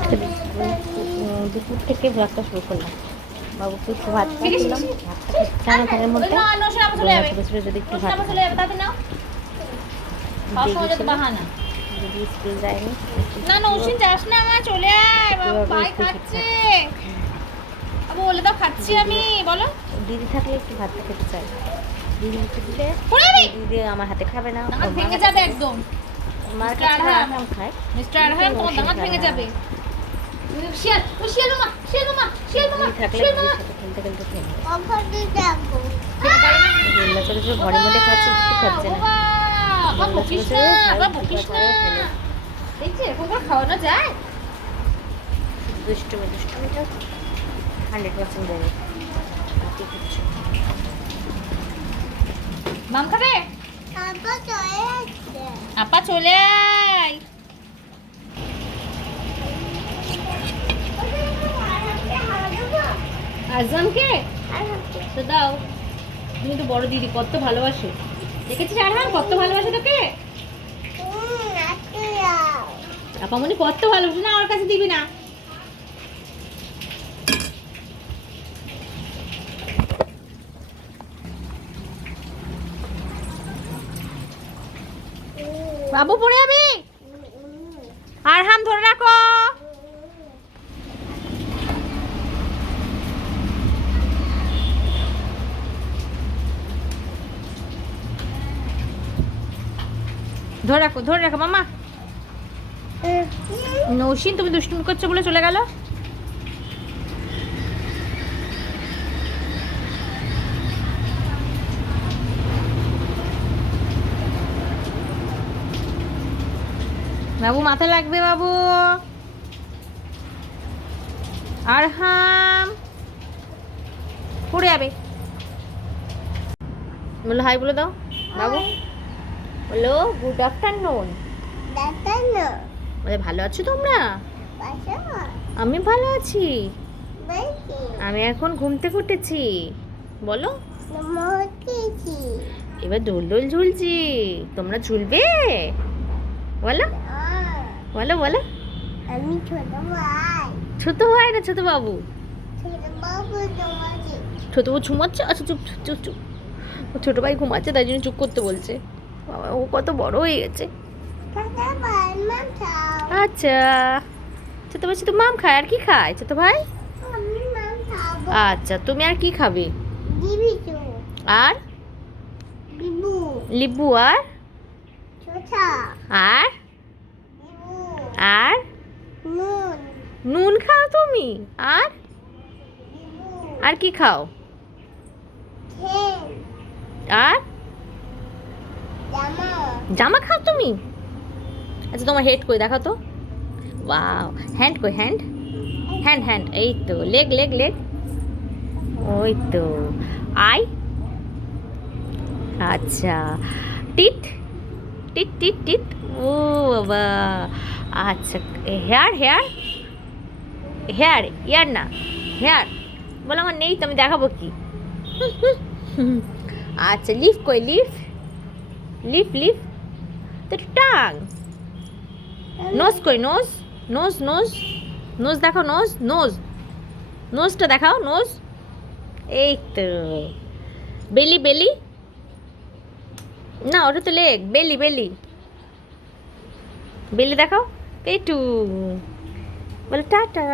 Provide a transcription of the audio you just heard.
আজকে দুপুর থেকে ব্লগটা শুরু করলাম। বাবুকে একটু ভাত খাওয়াচ্ছিলাম, ভাতটা খাচ্ছে না ঘরের মধ্যে, ছোটো যদি একটু ভাত দিদি স্কুল যায়নি। না নৌসিন যাস না, আমার চলে আয়, ভাই খাচ্ছে। আবু বলে দাও খাচ্ছি আমি, বলো। দিদি থাকলে একটু ভাতটা খেতে চাই, দিদি একটু দিলে দিদি আমার হাতে খাবে না, দাঁত ভেঙে যাবে একদম। মার কাছে আরাম খায়। মিস্টার আরহাম তোমার দাঁত ভেঙে যাবে। শিয়াল, ও শিয়াল মামা, শিয়াল মামা, শিয়াল মামা, থাকলে শিয়াল দিদির মামা। সাথে খেলতে খেলতে খেয়ে নেবে। খেতে পারে না। গোল্লা করে যে ঘরের মধ্যে খাচ্ছে, একটু খাচ্ছে না। বাবা বকিস না, বাবা বকিস না। দেখছি এরকম করে খাওয়ানো যায়? দুষ্টুমিটা 100% দেবে। বাকি কিচ্ছু মাম খাবে? আপা চলে আয়। আজমকে তো দাও। তুমি তো বড় দিদি, কত ভালোবাসো। দেখেছিস আরহাম কত ভালোবাসে তোকে? আপামনি কত ভালোবাসে না, ওর কাছে দিবি না। বাবু পড়ে যাবি। আরহাম ধরে রাখো। ধরে রাখো মামা। নৌসিন তুমি দুষ্টুমি করছো বলে চলে গেল। বাবু মাথায় লাগবে বাবু। আরহাম পড়ে যাবে। বলো হাই বলে দাও বাবু। বলো গুড আফটারনুন। বলে ভালো আছো তোমরা? আমি ভালো আছি। আমি এখন ঘুম থেকে উঠেছি। বলো এবার দোল দোল ঝুলছি, তোমরা ঝুলবে? বলো বলো বলো। আমি ছোট ভাই না ছোট বাবু? ছোট বউ ঘুমাচ্ছে। আচ্ছা চুপ চুপ চুপ। ও ছোট ভাই ঘুমাচ্ছে তাই জন্য চুপ করতে বলছে। বাবা ও কত বড় হয়ে গেছে। আচ্ছা ছোট ভাই শুধু মাম খায়, আর কি খায় ছোট ভাই? আচ্ছা তুমি আর কি খাবে? আর লিবু আর আর আর নুন খাও তুমি? আর আর কি খাও? আর জামা খাও তুমি? আচ্ছা তোমার হেড কই দেখাও তো। ওয়াও, হ্যান্ড কই? হ্যান্ড হ্যান্ড হ্যান্ড এই তো। লেগ লেগ লেগ ওই তো। আই আচ্ছা। টিট টিট টিট টিট ও বাবা। আচ্ছা হেয়ার হেয়ার হেয়ার ইয়ার না হেয়ার। বলো আমার নেই তো, আমি দেখাবো কি? আচ্ছা লিফ কই? লিফ লিফ লিফ তো টাং। নোজ কই? নোজ নোজ নোজ নোজ দেখাও। নোজ নোজ নোজটা দেখাও। নোজ এই তো। বেলি বেলি না ওটা তো লেগ। বেলি বেলি বেলি দেখাও। পেটু। বলো টাটা।